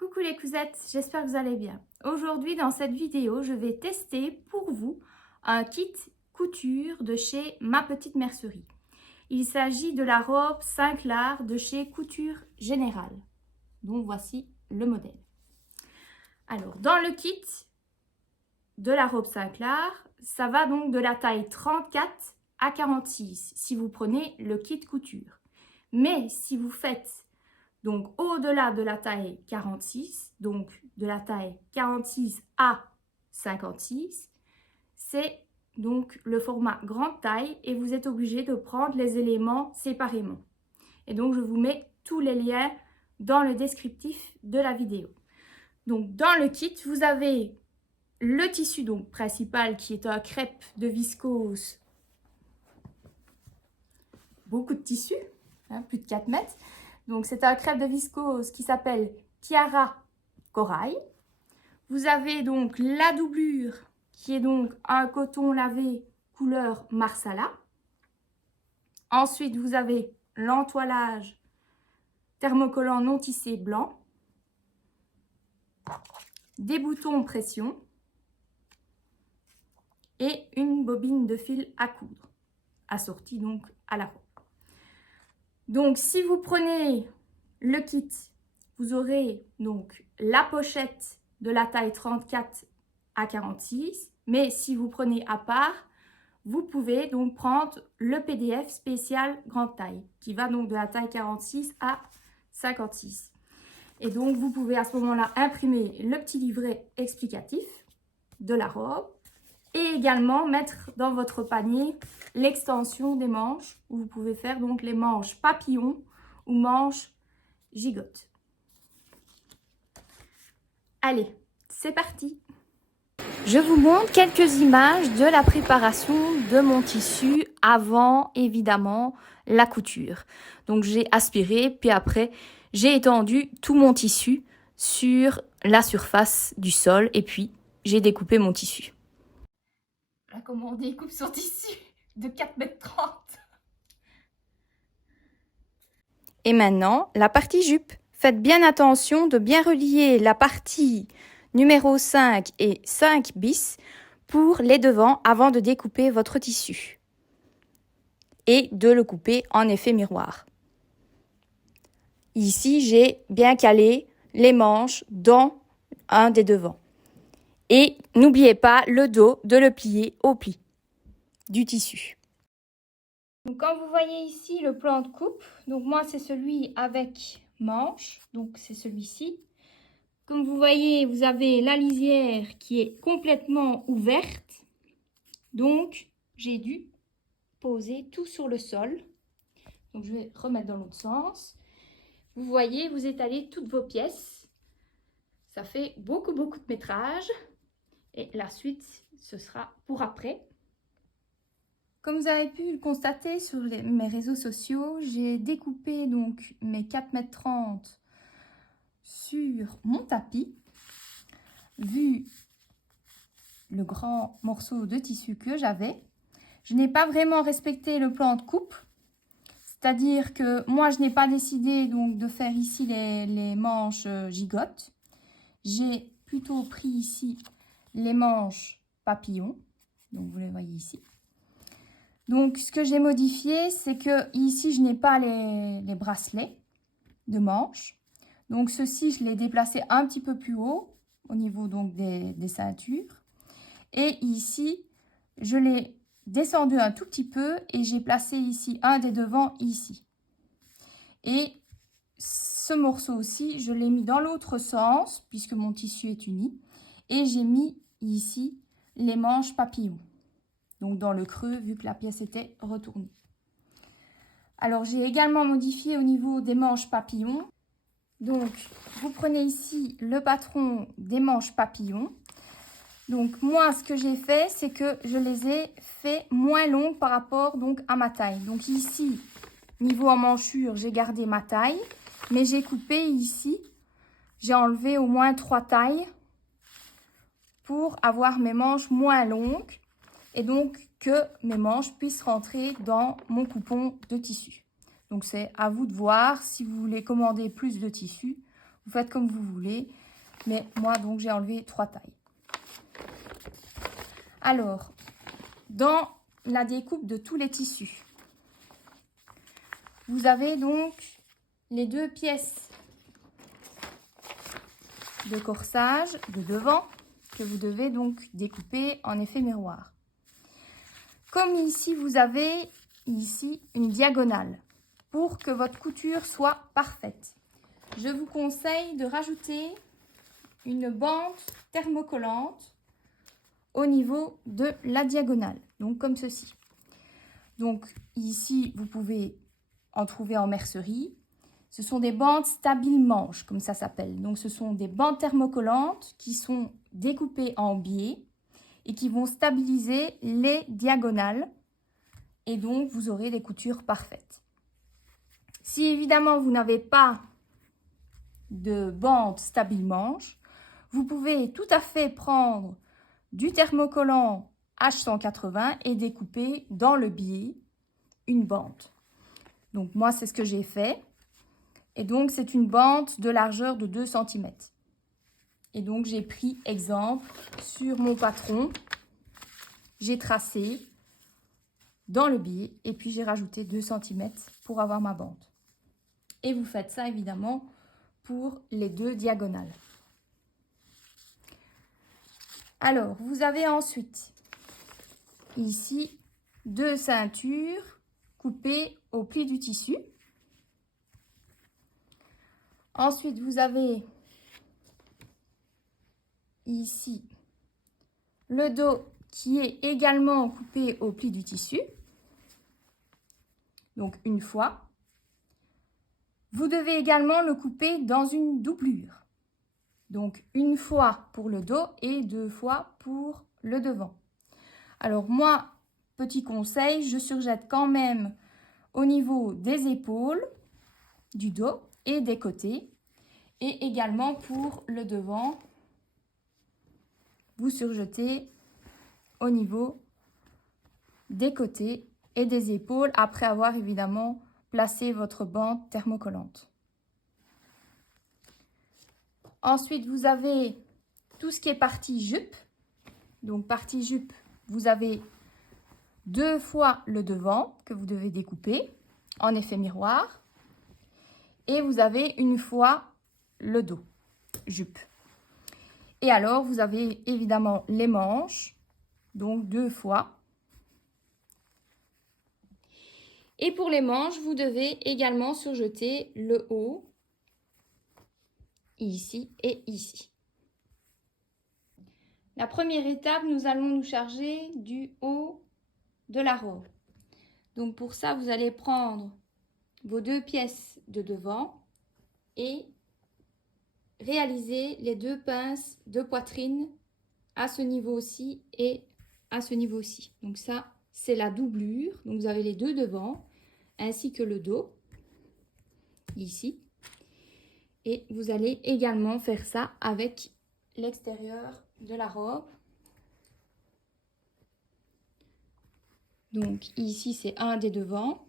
Coucou les cousettes, j'espère que vous allez bien. Aujourd'hui dans cette vidéo, je vais tester pour vous un kit couture de chez Ma Petite Mercerie. Il s'agit de la robe Saint-Clar de chez Couture Générale. Donc voici le modèle. Alors dans le kit de la robe Saint-Clar, ça va donc de la taille 34 à 46 si vous prenez le kit couture. Mais si vous faites donc au-delà de la taille 46, donc de la taille 46 à 56, c'est donc le format grande taille et vous êtes obligé de prendre les éléments séparément. Et donc je vous mets tous les liens dans le descriptif de la vidéo. Donc dans le kit, vous avez le tissu donc principal qui est un crêpe de viscose. Beaucoup de tissu, hein, plus de 4 mètres. Donc c'est un crêpe de viscose qui s'appelle Chiara Corail. Vous avez donc la doublure qui est donc un coton lavé couleur Marsala. Ensuite vous avez l'entoilage thermocollant non tissé blanc. Des boutons pression. Et une bobine de fil à coudre, assortie donc à la robe. Donc si vous prenez le kit, vous aurez donc la pochette de la taille 34 à 46, mais si vous prenez à part, vous pouvez donc prendre le PDF spécial grande taille, qui va donc de la taille 46 à 56. Et donc vous pouvez à ce moment-là imprimer le petit livret explicatif de la robe, et également mettre dans votre panier l'extension des manches, où vous pouvez faire donc les manches papillon ou manches gigotte. Allez, c'est parti! Je vous montre quelques images de la préparation de mon tissu avant, évidemment, la couture. Donc j'ai aspiré, puis après, j'ai étendu tout mon tissu sur la surface du sol, et puis j'ai découpé mon tissu. Là, comment on découpe son tissu de 4,30 m. Et maintenant, la partie jupe. Faites bien attention de bien relier la partie numéro 5 et 5 bis pour les devants avant de découper votre tissu. Et de le couper en effet miroir. Ici, j'ai bien calé les manches dans un des devants. Et n'oubliez pas le dos de le plier au pli du tissu. Donc quand vous voyez ici le plan de coupe, donc moi c'est celui avec manche, donc c'est celui-ci. Comme vous voyez, vous avez la lisière qui est complètement ouverte. Donc j'ai dû poser tout sur le sol. Donc je vais remettre dans l'autre sens. Vous voyez, vous étalez toutes vos pièces. Ça fait beaucoup de métrage. Et la suite, ce sera pour après. Comme vous avez pu le constater sur mes réseaux sociaux, j'ai découpé donc mes 4,30 m sur mon tapis. Vu le grand morceau de tissu que j'avais, je n'ai pas vraiment respecté le plan de coupe. C'est-à-dire que moi, je n'ai pas décidé donc de faire ici les manches gigottes. J'ai plutôt pris ici les manches papillons, donc vous les voyez ici. Donc ce que j'ai modifié, c'est que ici je n'ai pas les bracelets de manches. Donc ceci, je l'ai déplacé un petit peu plus haut au niveau donc des ceintures. Et ici, je l'ai descendu un tout petit peu et j'ai placé ici un des devants ici. Et ce morceau aussi, je l'ai mis dans l'autre sens puisque mon tissu est uni. Et j'ai mis ici les manches papillons. Donc dans le creux, vu que la pièce était retournée. Alors j'ai également modifié au niveau des manches papillons. Donc vous prenez ici le patron des manches papillons. Donc moi ce que j'ai fait, c'est que je les ai fait moins longues par rapport donc à ma taille. Donc ici, niveau emmanchure, j'ai gardé ma taille. Mais j'ai coupé ici, j'ai enlevé au moins 3 tailles pour avoir mes manches moins longues. Et donc que mes manches puissent rentrer dans mon coupon de tissu. Donc c'est à vous de voir. Si vous voulez commander plus de tissu, Vous faites comme vous voulez. Mais moi, donc, j'ai enlevé 3 tailles. Alors, dans la découpe de tous les tissus, vous avez donc les 2 pièces de corsage de devant que vous devez donc découper en effet miroir. Comme ici, vous avez ici une diagonale pour que votre couture soit parfaite. Je vous conseille de rajouter une bande thermocollante au niveau de la diagonale, donc comme ceci. Donc ici, vous pouvez en trouver en mercerie. Ce sont des bandes stabiles manches, comme ça s'appelle. Donc ce sont des bandes thermocollantes qui sont découpées en biais et qui vont stabiliser les diagonales. Et donc vous aurez des coutures parfaites. Si évidemment vous n'avez pas de bande stable manche, vous pouvez tout à fait prendre du thermocollant H180 et découper dans le biais une bande. Donc moi c'est ce que j'ai fait. Et donc c'est une bande de largeur de 2 cm. Et donc j'ai pris exemple sur mon patron. J'ai tracé dans le biais et puis j'ai rajouté 2 cm pour avoir ma bande. Et vous faites ça évidemment pour les 2 diagonales. Alors, vous avez ensuite ici 2 ceintures coupées au pli du tissu. Ensuite, vous avez ici le dos qui est également coupé au pli du tissu. Donc, une fois. Vous devez également le couper dans une doublure. Donc, une fois pour le dos et 2 fois pour le devant. Alors, moi, petit conseil, je surjette quand même au niveau des épaules, du dos et des côtés. Et également pour le devant, vous surjetez au niveau des côtés et des épaules après avoir évidemment placé votre bande thermocollante. Ensuite, vous avez tout ce qui est partie jupe. Donc, partie jupe, vous avez 2 fois le devant que vous devez découper en effet miroir. Et vous avez une fois le dos, jupe. Et alors, vous avez évidemment les manches, donc 2 fois. Et pour les manches, vous devez également surjeter le haut, ici et ici. La première étape, nous allons nous charger du haut de la robe. Donc pour ça, vous allez prendre vos 2 pièces de devant et réaliser les 2 pinces de poitrine à ce niveau-ci et à ce niveau-ci. Donc ça, c'est la doublure. Donc vous avez les 2 devant ainsi que le dos ici. Et vous allez également faire ça avec l'extérieur de la robe. Donc ici, c'est un des devants.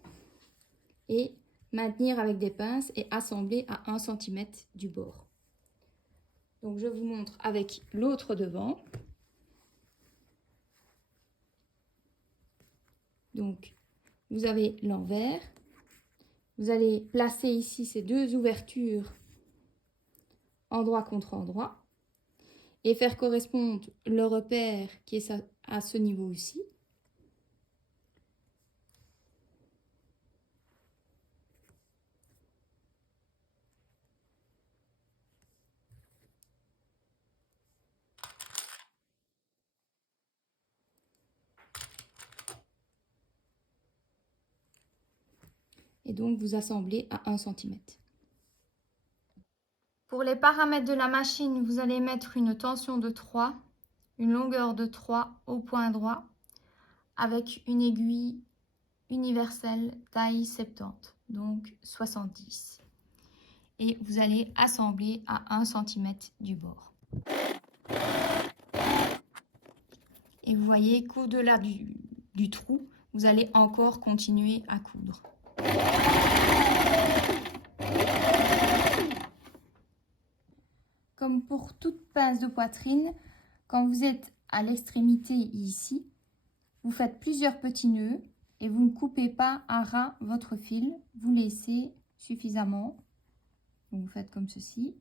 Et maintenir avec des pinces et assembler à 1 cm du bord. Donc je vous montre avec l'autre devant. Donc vous avez l'envers. Vous allez placer ici ces 2 ouvertures endroit contre endroit et faire correspondre le repère qui est à ce niveau aussi. Et donc vous assemblez à 1 cm. Pour les paramètres de la machine, vous allez mettre une tension de 3, une longueur de 3 au point droit, avec une aiguille universelle taille 70, donc 70. Et vous allez assembler à 1 cm du bord. Et vous voyez qu'au-delà du trou, vous allez encore continuer à coudre. comme pour toute pince de poitrine, quand vous êtes à l'extrémité ici, vous faites plusieurs petits nœuds et vous ne coupez pas à ras votre fil. Vous laissez suffisamment. Vous faites comme ceci.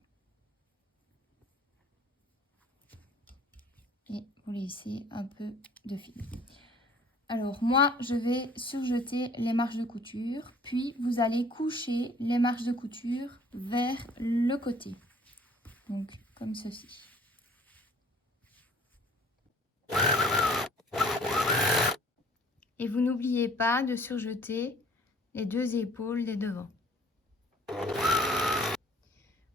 Et vous laissez un peu de fil. Alors moi, je vais surjeter les marges de couture, puis vous allez coucher les marges de couture vers le côté. Donc comme ceci. Et vous n'oubliez pas de surjeter les deux épaules des devants.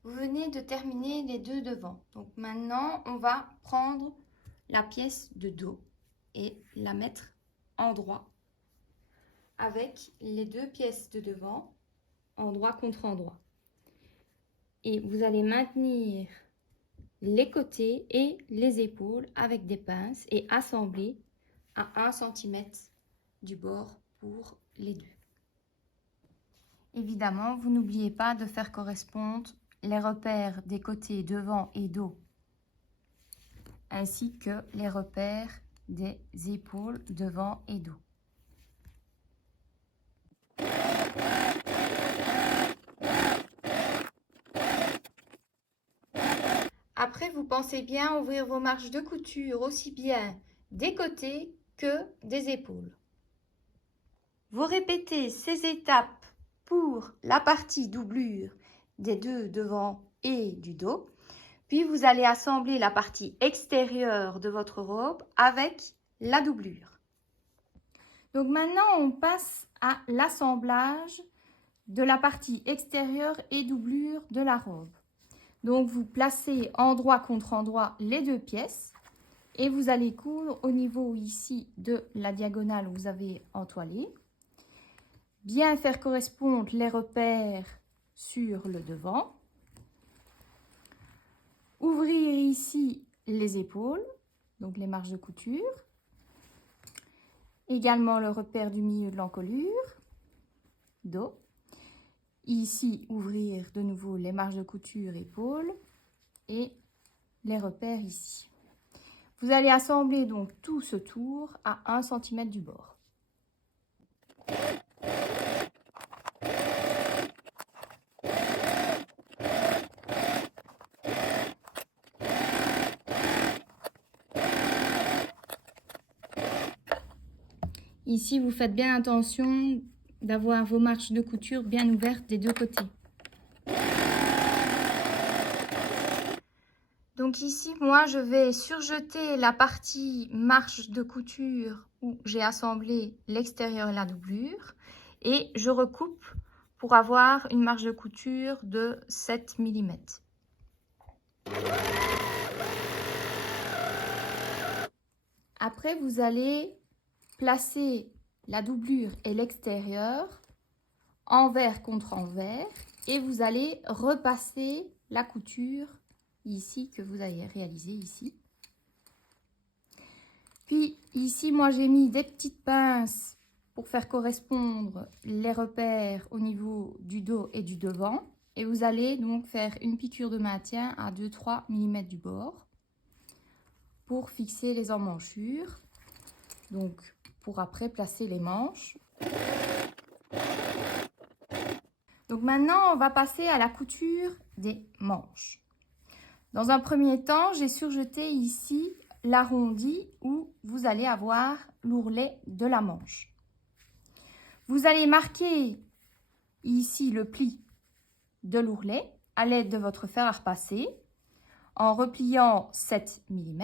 Vous venez de terminer les deux devants. Donc maintenant, on va prendre la pièce de dos et la mettre endroit avec les deux pièces de devant endroit contre endroit. Et vous allez maintenir les côtés et les épaules avec des pinces et assembler à 1 cm du bord pour les deux. Évidemment, vous n'oubliez pas de faire correspondre les repères des côtés devant et dos, ainsi que les repères des épaules devant et dos. Après, vous pensez bien ouvrir vos marges de couture aussi bien des côtés que des épaules. Vous répétez ces étapes pour la partie doublure des deux devant et du dos. Puis vous allez assembler la partie extérieure de votre robe avec la doublure. Donc maintenant, on passe à l'assemblage de la partie extérieure et doublure de la robe. Donc vous placez endroit contre endroit les deux pièces et vous allez coudre au niveau ici de la diagonale où vous avez entoilé. Bien faire correspondre les repères sur le devant. Ouvrir ici les épaules, donc les marges de couture. Également le repère du milieu de l'encolure, dos. Ici, ouvrir de nouveau les marges de couture, épaules et les repères ici. Vous allez assembler donc tout ce tour à 1 cm du bord. Ici, vous faites bien attention d'avoir vos marges de couture bien ouvertes des deux côtés. Donc ici, moi, je vais surjeter la partie marge de couture où j'ai assemblé l'extérieur et la doublure. Et je recoupe pour avoir une marge de couture de 7 mm. Après, vous allez placer la doublure et l'extérieur envers contre envers et vous allez repasser la couture ici que vous avez réalisé ici. Puis ici, moi j'ai mis des petites pinces pour faire correspondre les repères au niveau du dos et du devant. Et vous allez donc faire une piqûre de maintien à 2-3 mm du bord pour fixer les emmanchures. Donc pour après placer les manches. Donc maintenant, on va passer à la couture des manches. Dans un premier temps, j'ai surjeté ici l'arrondi où vous allez avoir l'ourlet de la manche. Vous allez marquer ici le pli de l'ourlet à l'aide de votre fer à repasser en repliant 7 mm.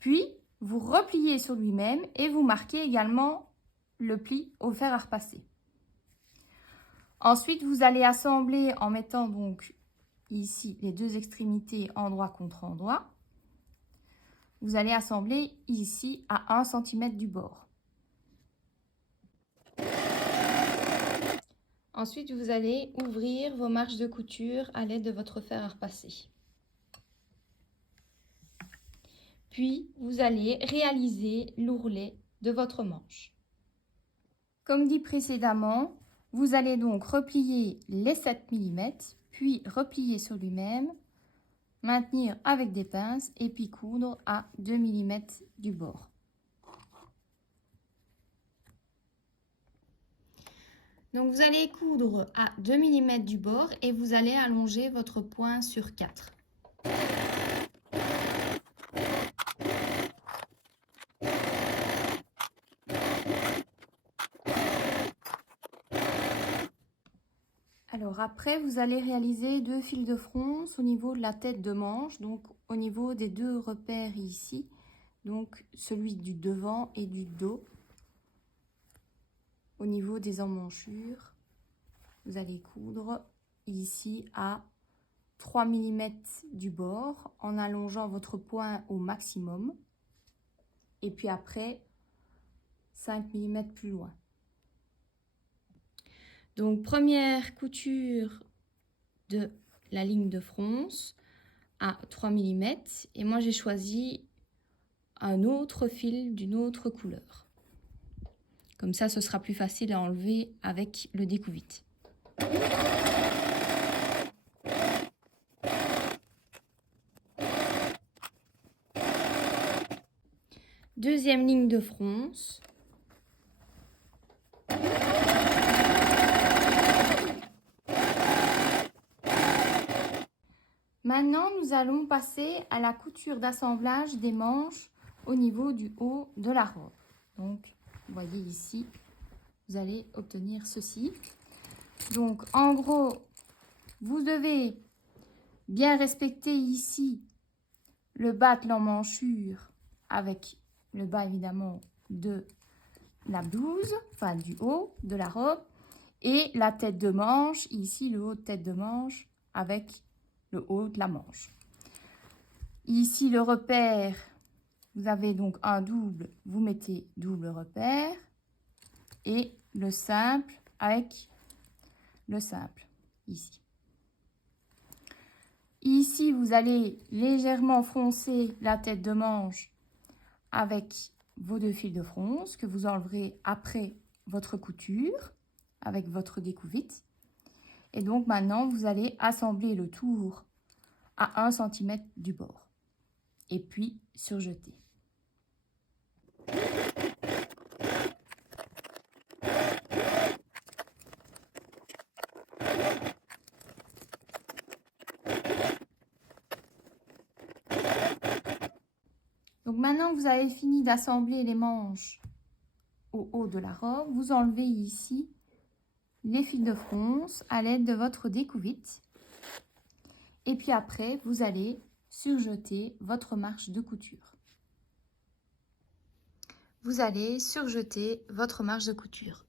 Puis, vous repliez sur lui-même et vous marquez également le pli au fer à repasser. Ensuite, vous allez assembler en mettant donc ici les deux extrémités endroit contre endroit. Vous allez assembler ici à 1 cm du bord. Ensuite, vous allez ouvrir vos marges de couture à l'aide de votre fer à repasser. Puis, vous allez réaliser l'ourlet de votre manche. Comme dit précédemment, vous allez donc replier les 7 mm, puis replier sur lui-même maintenir avec des pinces et puis coudre à 2 mm du bord. Donc vous allez coudre à 2 mm du bord et vous allez allonger votre point sur 4. Alors après, vous allez réaliser 2 fils de fronce au niveau de la tête de manche, donc au niveau des 2 repères ici, donc celui du devant et du dos. Au niveau des emmanchures, vous allez coudre ici à 3 mm du bord en allongeant votre point au maximum. Et puis après, 5 mm plus loin. Donc première couture de la ligne de fronce à 3 mm et moi j'ai choisi un autre fil d'une autre couleur. Comme ça, ce sera plus facile à enlever avec le découvite. Deuxième ligne de fronce. Maintenant, nous allons passer à la couture d'assemblage des manches au niveau du haut de la robe. Donc, vous voyez ici, vous allez obtenir ceci. Donc, en gros, vous devez bien respecter ici le bas de l'emmanchure avec le bas évidemment de la blouse, enfin du haut de la robe, et la tête de manche, ici le haut de tête de manche avec le haut de la manche. Ici le repère, vous avez donc un double, vous mettez double repère, et le simple avec le simple, ici. Ici, vous allez légèrement froncer la tête de manche avec vos 2 fils de fronce que vous enleverez après votre couture avec votre découvite. Et donc maintenant, vous allez assembler le tour à 1 cm du bord et puis surjeter. Donc maintenant que vous avez fini d'assembler les manches au haut de la robe, vous enlevez ici les fils de fronce à l'aide de votre découvite. Et puis après, vous allez surjeter votre marche de couture. Vous allez surjeter votre marche de couture.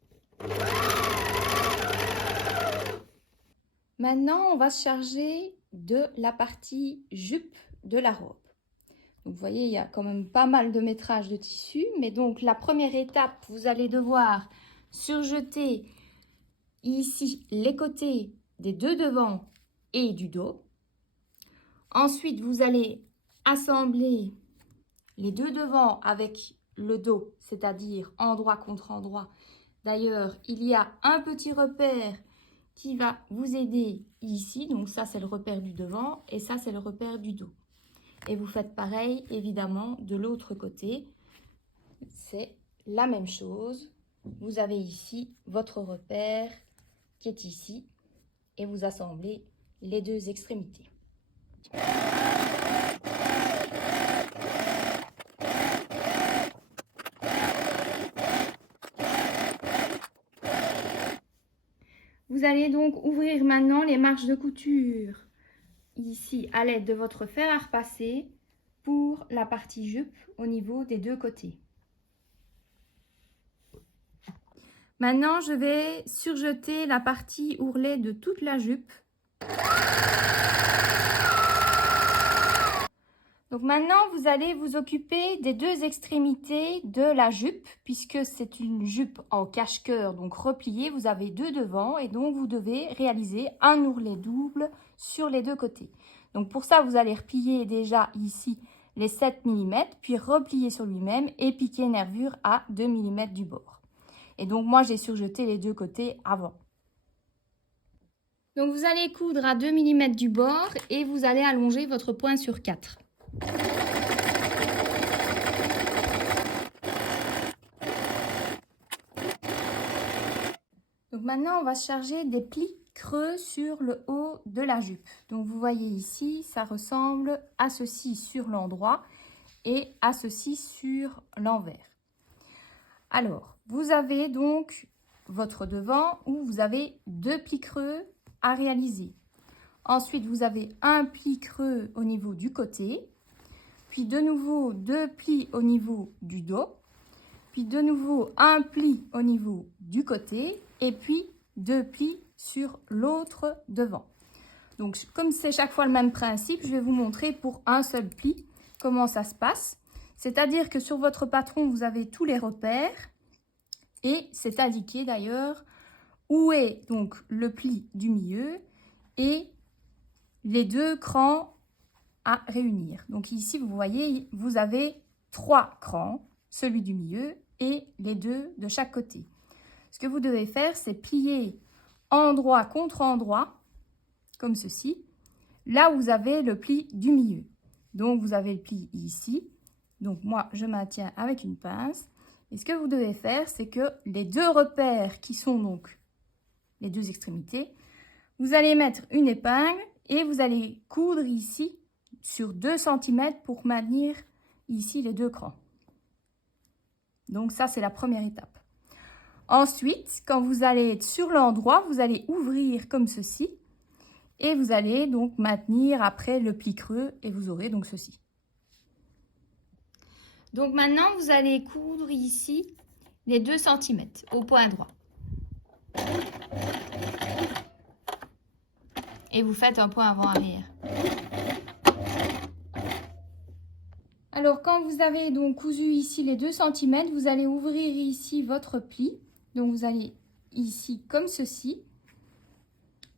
Maintenant, on va se charger de la partie jupe de la robe. Donc, vous voyez, il y a quand même pas mal de métrage de tissu. Mais donc, la première étape, vous allez devoir surjeter ici les côtés des 2 devants et du dos. Ensuite, vous allez assembler les 2 devants avec le dos, c'est-à-dire endroit contre endroit. D'ailleurs, il y a un petit repère qui va vous aider ici. Donc ça, c'est le repère du devant et ça, c'est le repère du dos. Et vous faites pareil, évidemment, de l'autre côté. C'est la même chose. Vous avez ici votre repère qui est ici et vous assemblez les 2 extrémités. Vous allez donc ouvrir maintenant les marches de couture ici à l'aide de votre fer à repasser pour la partie jupe au niveau des 2 côtés. Maintenant, je vais surjeter la partie ourlet de toute la jupe. Donc maintenant, vous allez vous occuper des 2 extrémités de la jupe, puisque c'est une jupe en cache-cœur, donc repliée. Vous avez 2 devants et donc vous devez réaliser un ourlet double sur les 2 côtés. Donc pour ça, vous allez replier déjà ici les 7 mm, puis replier sur lui-même et piquer nervure à 2 mm du bord. Et donc moi, j'ai surjeté les 2 côtés avant. Donc vous allez coudre à 2 mm du bord et vous allez allonger votre point sur 4. Donc maintenant, on va se charger des plis creux sur le haut de la jupe. Donc vous voyez ici, ça ressemble à ceci sur l'endroit et à ceci sur l'envers. Alors, vous avez donc votre devant où vous avez 2 plis creux à réaliser. Ensuite, vous avez un pli creux au niveau du côté, puis de nouveau 2 plis au niveau du dos, puis de nouveau un pli au niveau du côté et puis 2 plis sur l'autre devant. Donc, comme c'est chaque fois le même principe, je vais vous montrer pour un seul pli comment ça se passe. C'est-à-dire que sur votre patron, vous avez tous les repères et c'est indiqué d'ailleurs où est donc le pli du milieu et les 2 crans à réunir. Donc ici, vous voyez, vous avez 3 crans, celui du milieu et les 2 de chaque côté. Ce que vous devez faire, c'est plier endroit contre endroit, comme ceci, là où vous avez le pli du milieu. Donc, vous avez le pli ici. Donc, moi, je maintiens avec une pince. Et ce que vous devez faire, c'est que les 2 repères qui sont donc les 2 extrémités, vous allez mettre une épingle et vous allez coudre ici sur 2 cm pour maintenir ici les 2 crans. Donc, ça, c'est la première étape. Ensuite, quand vous allez être sur l'endroit, vous allez ouvrir comme ceci et vous allez donc maintenir après le pli creux et vous aurez donc ceci. Donc maintenant, vous allez coudre ici les 2 cm au point droit. Et vous faites un point avant-arrière. Alors, quand vous avez donc cousu ici les 2 cm, vous allez ouvrir ici votre pli. Donc, vous allez ici comme ceci.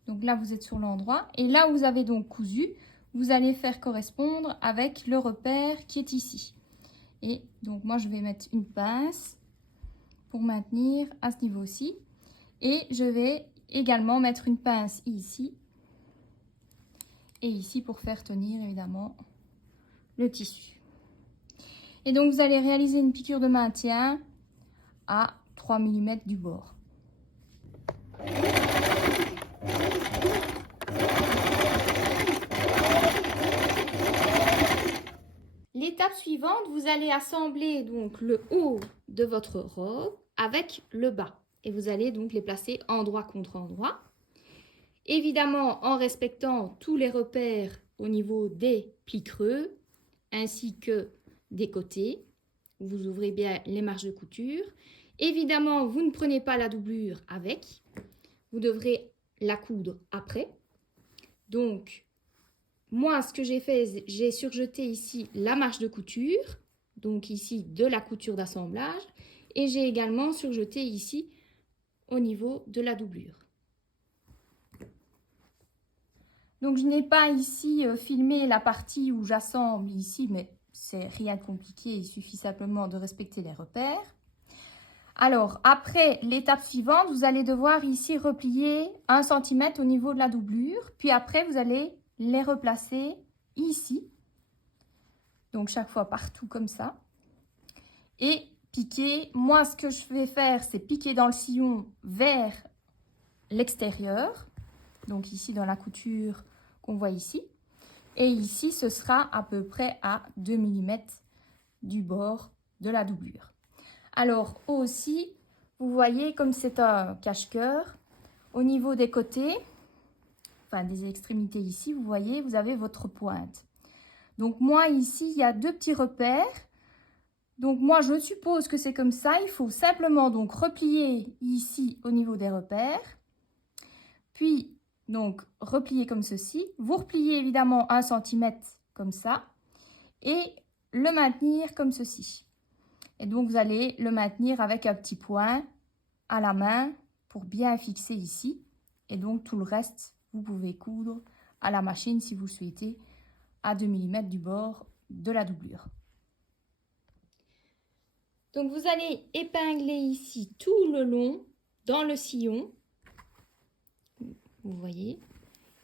Donc là, vous êtes sur l'endroit. Et là où vous avez donc cousu, vous allez faire correspondre avec le repère qui est ici. Et donc, moi, je vais mettre une pince pour maintenir à ce niveau-ci. Et je vais également mettre une pince ici. Et ici pour faire tenir, évidemment, le tissu. Et donc, vous allez réaliser une piqûre de maintien à 3 mm du bord. L'étape suivante, vous allez assembler donc le haut de votre robe avec le bas. Et vous allez donc les placer endroit contre endroit. Évidemment, en respectant tous les repères au niveau des plis creux, ainsi que des côtés. Vous ouvrez bien les marges de couture. Évidemment, vous ne prenez pas la doublure avec. Vous devrez la coudre après. Donc, moi, ce que j'ai fait, j'ai surjeté ici la marge de couture. Donc ici, de la couture d'assemblage. Et j'ai également surjeté ici au niveau de la doublure. Donc, je n'ai pas ici filmé la partie où j'assemble ici, mais c'est rien de compliqué, il suffit simplement de respecter les repères. Alors, après l'étape suivante, vous allez devoir ici replier 1 cm au niveau de la doublure, puis après, vous allez les replacer ici. Donc, chaque fois partout comme ça. Et piquer. Moi, ce que je vais faire, c'est piquer dans le sillon vers l'extérieur. Donc, ici, dans la couture qu'on voit ici. Et ici, ce sera à peu près à 2 mm du bord de la doublure. Alors, aussi, vous voyez, comme c'est un cache-cœur, au niveau des côtés, enfin des extrémités ici, vous voyez, vous avez votre pointe. Donc, moi, ici, il y a 2 petits repères. Donc, moi, je suppose que c'est comme ça. Il faut simplement donc replier ici au niveau des repères. Puis, donc, replier comme ceci. Vous repliez évidemment 1 cm comme ça. Et le maintenir comme ceci. Et donc, vous allez le maintenir avec un petit point à la main pour bien fixer ici. Et donc, tout le reste, vous pouvez coudre à la machine si vous souhaitez à 2 mm du bord de la doublure. Donc, vous allez épingler ici tout le long dans le sillon. Vous vous voyez.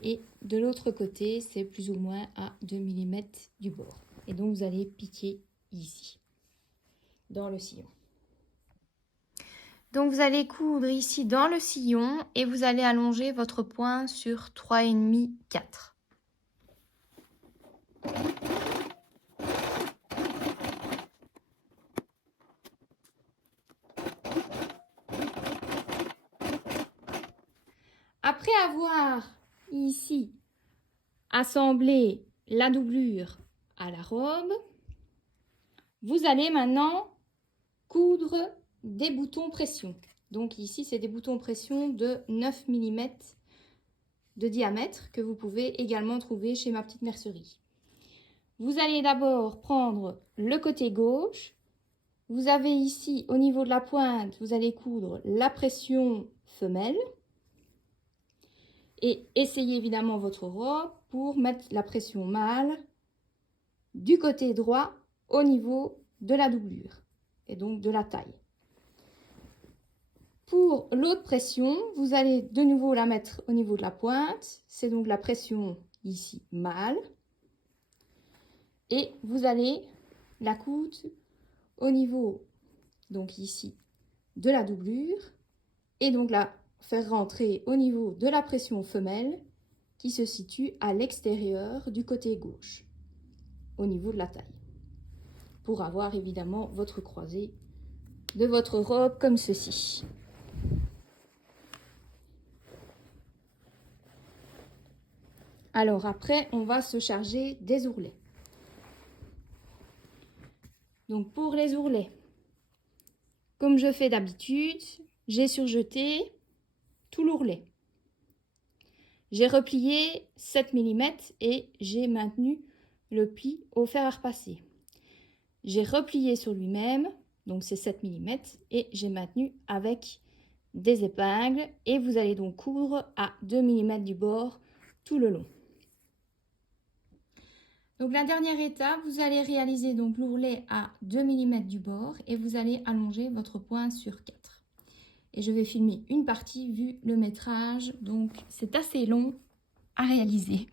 Et de l'autre côté, c'est plus ou moins à 2 mm du bord. Et donc, vous allez piquer ici, dans le sillon. Donc, vous allez coudre ici dans le sillon et vous allez allonger votre point sur 3,5, 4. Après avoir ici assemblé la doublure à la robe, vous allez maintenant coudre des boutons pression. Donc ici, c'est des boutons pression de 9 mm de diamètre que vous pouvez également trouver chez Ma Petite Mercerie. Vous allez d'abord prendre le côté gauche. Vous avez ici, au niveau de la pointe, vous allez coudre la pression femelle. Et essayez évidemment votre robe pour mettre la pression mâle du côté droit au niveau de la doublure et donc de la taille. Pour l'autre pression, vous allez de nouveau la mettre au niveau de la pointe. C'est donc la pression ici mâle. Et vous allez la coudre au niveau, donc ici, de la doublure. Et donc la faire rentrer au niveau de la pression femelle qui se situe à l'extérieur du côté gauche, au niveau de la taille. Pour avoir évidemment votre croisée de votre robe comme ceci. Alors après, on va se charger des ourlets. Donc pour les ourlets, comme je fais d'habitude, j'ai surjeté tout l'ourlet. J'ai replié 7 mm et j'ai maintenu le pli au fer à repasser. J'ai replié sur lui-même, donc c'est 7 mm, et j'ai maintenu avec des épingles. Et vous allez donc coudre à 2 mm du bord tout le long. Donc la dernière étape, vous allez réaliser donc l'ourlet à 2 mm du bord et vous allez allonger votre point sur 4. Et je vais filmer une partie vu le métrage, donc c'est assez long à réaliser.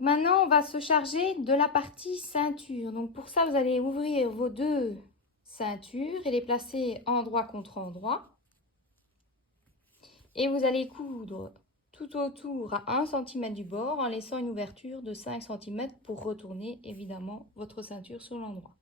Maintenant, on va se charger de la partie ceinture. Donc pour ça, vous allez ouvrir vos deux ceintures et les placer endroit contre endroit. Et vous allez coudre tout autour à 1 cm du bord en laissant une ouverture de 5 cm pour retourner évidemment votre ceinture sur l'endroit.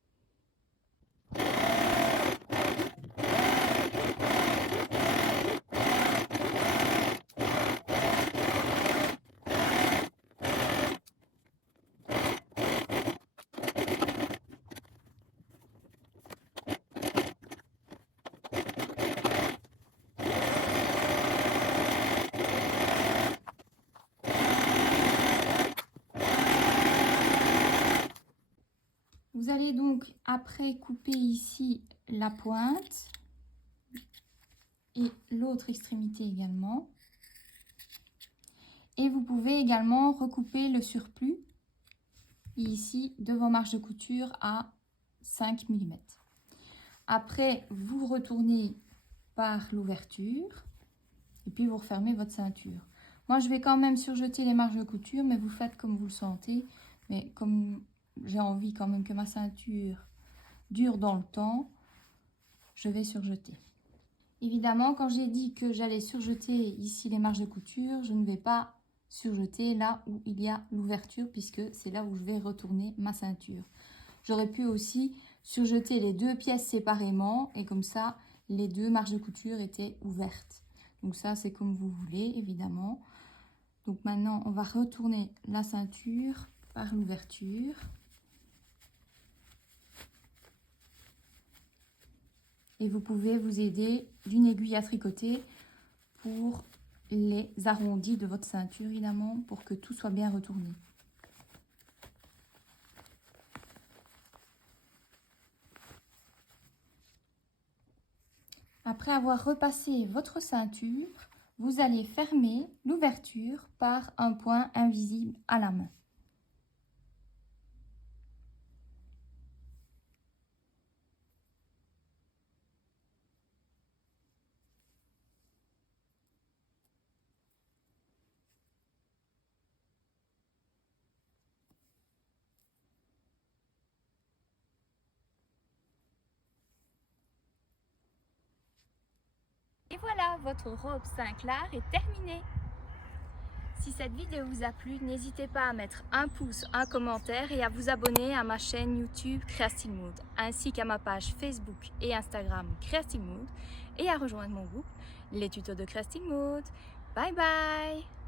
Vous allez donc après couper ici la pointe et l'autre extrémité également. Et vous pouvez également recouper le surplus ici de vos marges de couture à 5 mm. Après, vous retournez par l'ouverture et puis vous refermez votre ceinture. Moi, je vais quand même surjeter les marges de couture, mais vous faites comme vous le sentez. Mais comme j'ai envie quand même que ma ceinture dure dans le temps, je vais surjeter. Évidemment, quand j'ai dit que j'allais surjeter ici les marges de couture, je ne vais pas surjeter là où il y a l'ouverture puisque c'est là où je vais retourner ma ceinture. J'aurais pu aussi surjeter les deux pièces séparément et comme ça, les deux marges de couture étaient ouvertes. Donc ça, c'est comme vous voulez, évidemment. Donc maintenant, on va retourner la ceinture par l'ouverture. Et vous pouvez vous aider d'une aiguille à tricoter pour les arrondis de votre ceinture, évidemment, pour que tout soit bien retourné. Après avoir repassé votre ceinture, vous allez fermer l'ouverture par un point invisible à la main. Et voilà, votre robe Saint-Clar est terminée. Si cette vidéo vous a plu, n'hésitez pas à mettre un pouce, un commentaire et à vous abonner à ma chaîne YouTube Creative Mood, ainsi qu'à ma page Facebook et Instagram Creative Mood et à rejoindre mon groupe Les Tutos de Creative Mood. Bye bye!